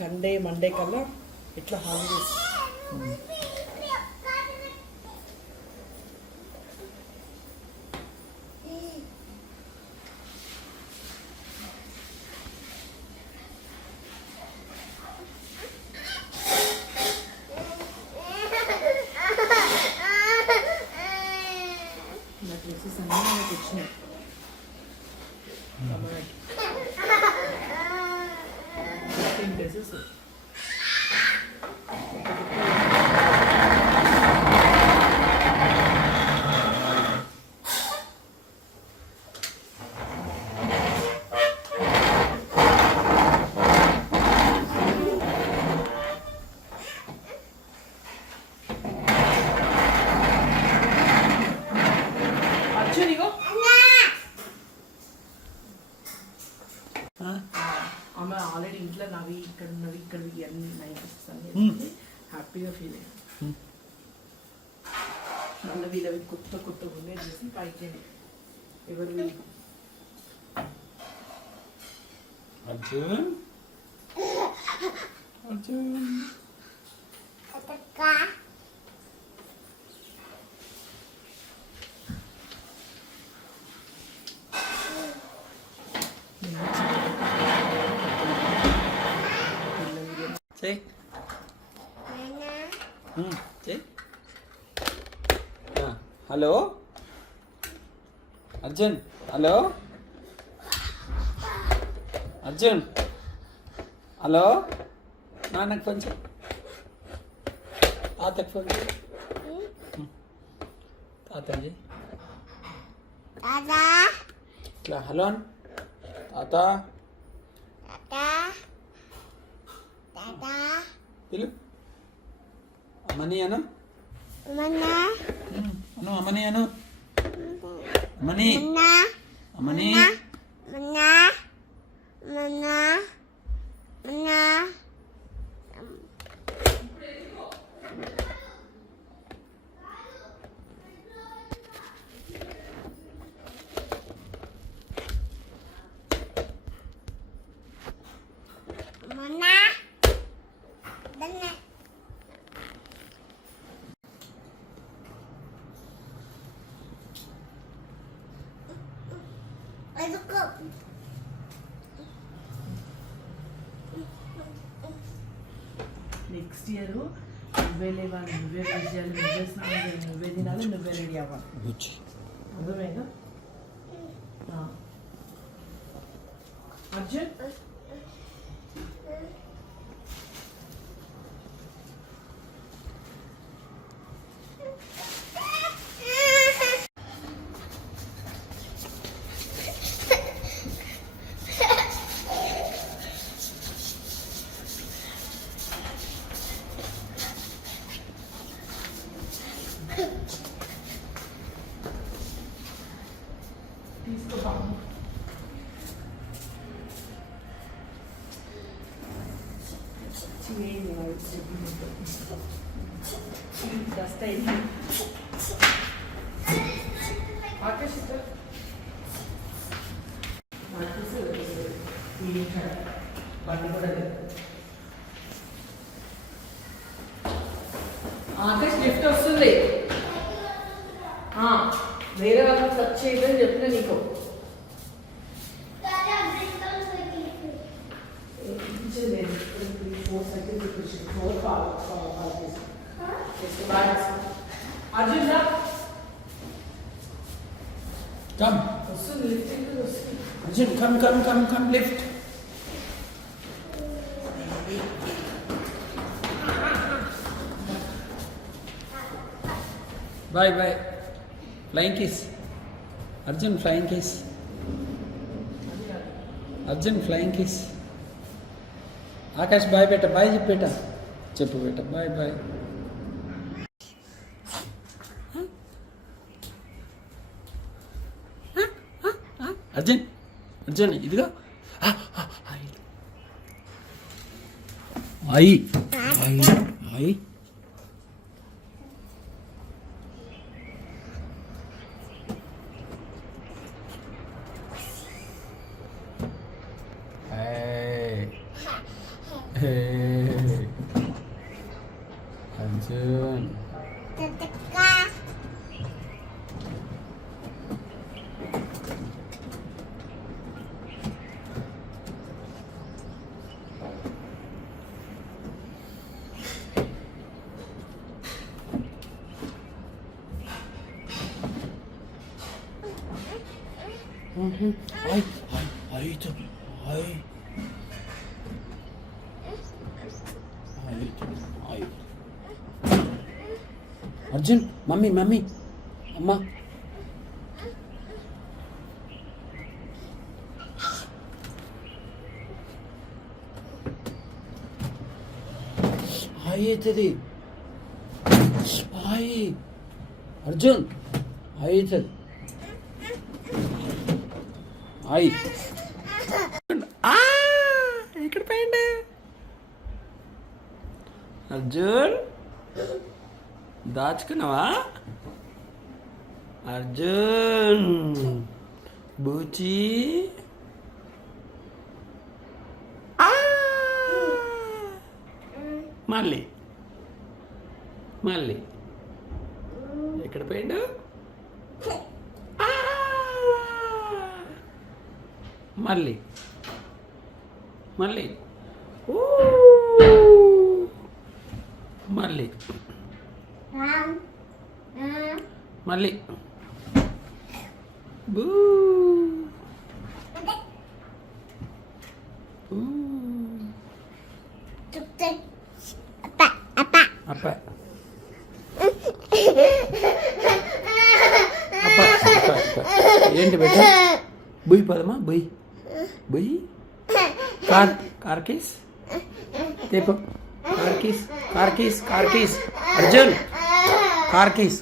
Sunday Monday కల్లా ఇట్లా holidays. నా డ్రెస్సెస్ అన్నీ నాకు వచ్చినాయి. డ్రెస్సెస్ ఆమె ఆల్రెడీ ఇంట్లో నవి ఇక్కడ ఉన్నవి ఇక్కడవి అన్ని నైట్స్ అన్ని హ్యాపీగా ఫీల్ అయ్యాను. మళ్ళీ వీళ్ళవి కొత్త కొత్త ఉండే చేసి పైకి ఎవరు అర్జున్ అర్జున్ చెయ్ చెయ్. Hello Arjun, hello Arjun, hello నాన్నకు ఫోన్ చేయి, తాతకు ఫోన్ చేయి, తాతకి ఇట్లా హలో అని తాత పిలు. అమ్మని అను, అను అమ్మని అను, అమ్మని అమ్మని నెక్స్ట్ ఇయర్ నువ్వే లేవాలి, నువ్వే పూజ చేయాలి, నువ్వే స్నానం చేయాలి, నువ్వే తినాలి, నువ్వే రెడీ అవ్వాలి. అర్థమైందా అర్జున్? తీసుకో బాబు. డస్ట్ అయింది. ఆకాశ్ బండి కూడా లేదు. ఆకాశ్ లిఫ్ట్ వస్తుంది. వేరే వాళ్ళకి టచ్ చేయదని చెప్పిన నీకు. అర్జున్ కమ్ వస్తుంది లిఫ్ట్ వస్తుంది. Arjun come come come come lift. Bye bye. Flying kiss Arjun, flying kiss Arjun, flying kiss. Akash bye బేట, బాయ్ చెప్పు బేట, చెప్పు బేట బాయ్ బాయ్. అర్జున్ అర్జున్ ఇదిగో అయి అయి అయి. Hey. Arjun Arjun mummy mummy అమ్మా హాయ్ అవుతుంది హాయ్ అర్జున్ హాయ్ అవుతుంది హాయ్ ఇక్కడ పోయింది అర్జున్ దాచుకున్నావా అర్జున్ బూచి మళ్ళీ మళ్ళీ ఎక్కడ పోయిండు మళ్ళీ మళ్ళీ మళ్ళీ మళ్ళీ బూ అప్ప అప్ప ఏంటి బిడ్డ బుయ్ పదమా బుయ్ బుయ్ కార్ కీస్ తేపు car keys Arjun car keys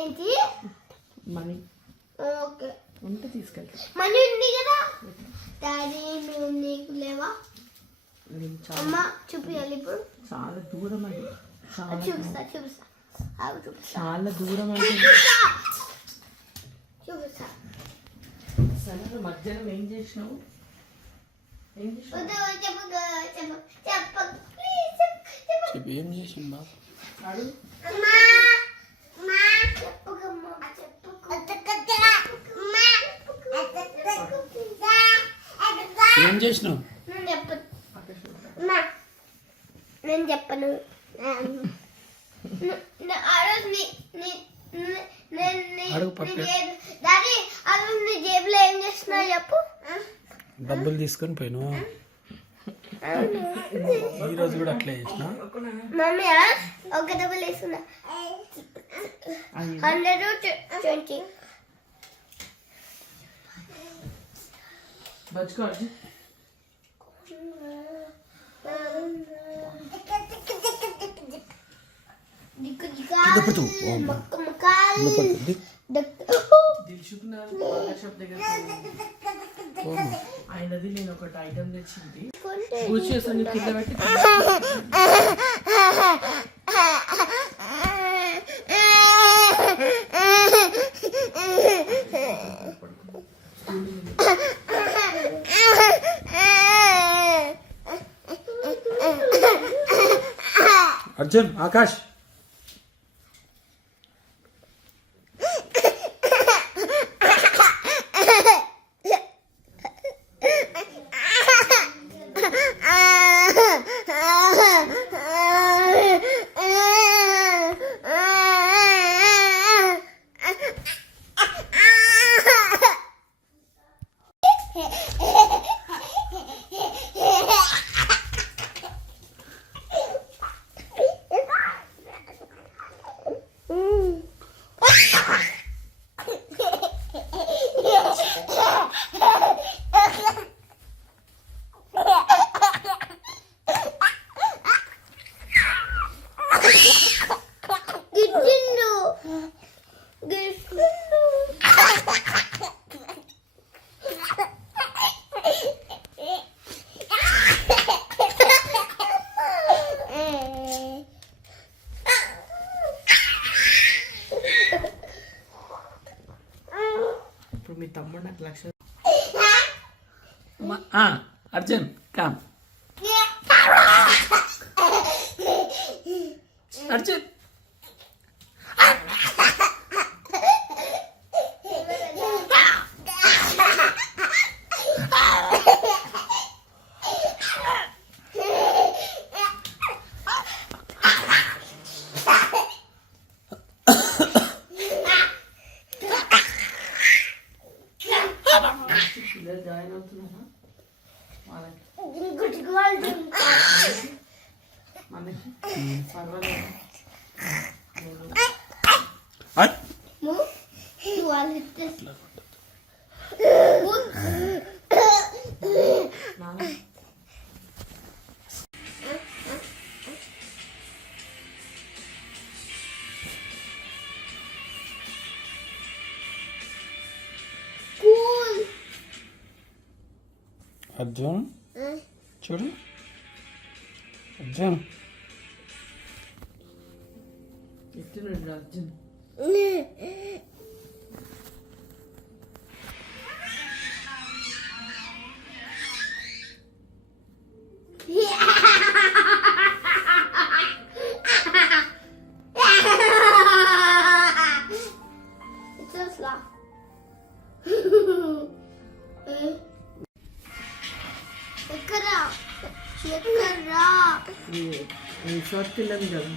ఏంటి మనీ ఓకే ఉంటే తీసుకెళ్తా మనీ ఉంది కదా డాడీ మేము నీకు లేవా అమ్మ చూపించాలి ఇప్పుడు చాలా దూరం అది చూపిస్తా చాలా దూరం అది చూపిస్తా సరే మధ్యాహ్నం ఏం చేసినావు ఏం చేసిందా ఏం చేసినావు నేను చెప్పను ఆ రోజు డాడీ ఆ రోజు నీ జేబులో ఏం చేస్తున్నా చెప్పు డబ్బులు తీసుకొని పోయినావు ఈ రోజు కూడా అట్లే చేసిన మమ్మీ ఒక డబ్బులు వేసుకున్నా 120 బచ్చుకోండి ఆయనది నేను ఒకటి ఐటమ్ తెచ్చింది పూజ చేసాను కింద పెట్టి అర్జున్ ఆకాష్ గిట్టిండు గిట్టిండు ఇప్పుడు మీ తమ్ముడు నాకు 1,00,000 అర్జున్ కామ్ అర్జున్ పిల్లలు జాయిన్ అవుతున్నారా వాళ్ళకి మనకి పర్వాలేదు నాన్న అర్జున్ చూడు అర్జున్ ఎత్తునుండు అర్జున్ రిసార్ట్కి వెళ్ళాను కదా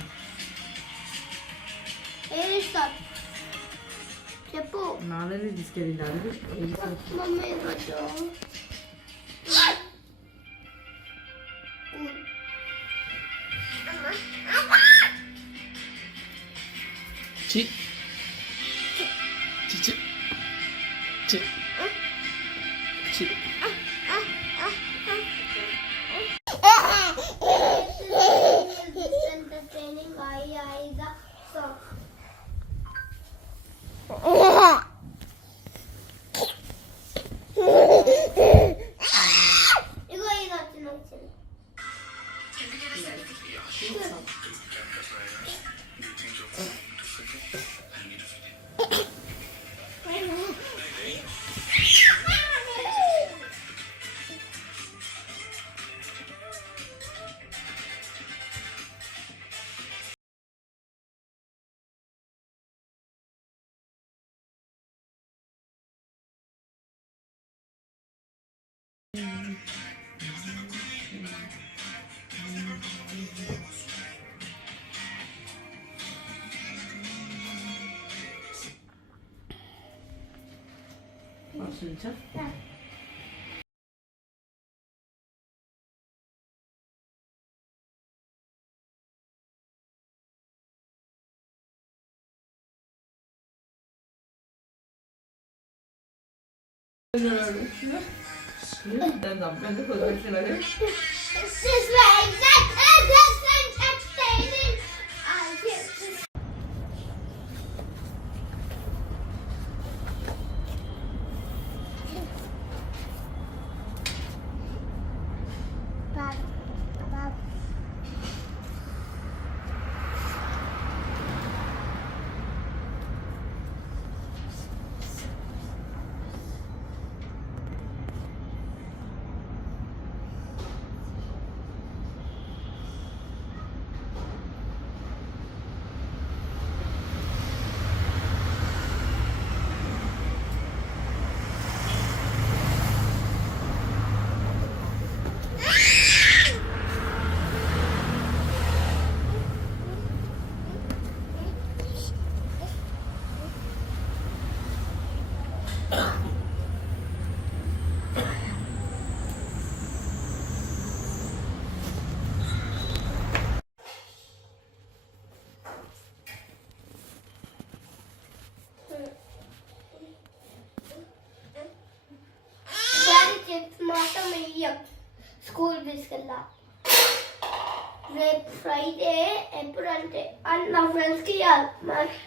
చెప్పు నాన్నని తీసుకెళ్ళింది అది మమ్మీ చి చి చి చి చి entertaining the song. This is very entertaining. మనం ఇయ్యం స్కూల్ తీసుకెళ్ళా రేపు ఫ్రైడే ఎప్పుడంటే అని నా ఫ్రెండ్స్కి ఇవ్వాలి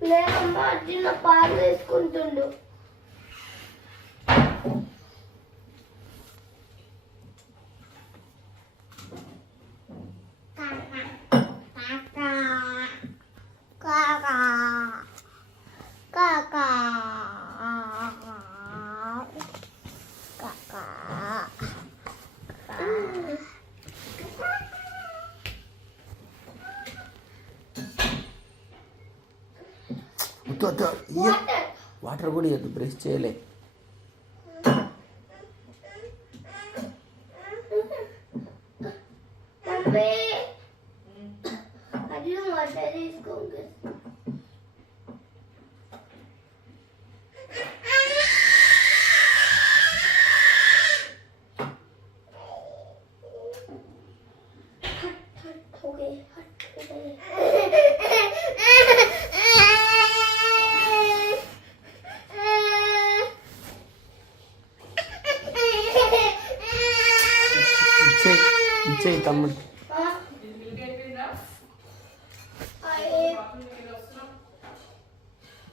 లేదమ్మా చిన్న పాలు వేసుకుంటుండు వాటర్ కూడా ఇవ్వద్దు, బ్రష్ చేయలే. ఇచ్చేయి తమ్ముడు.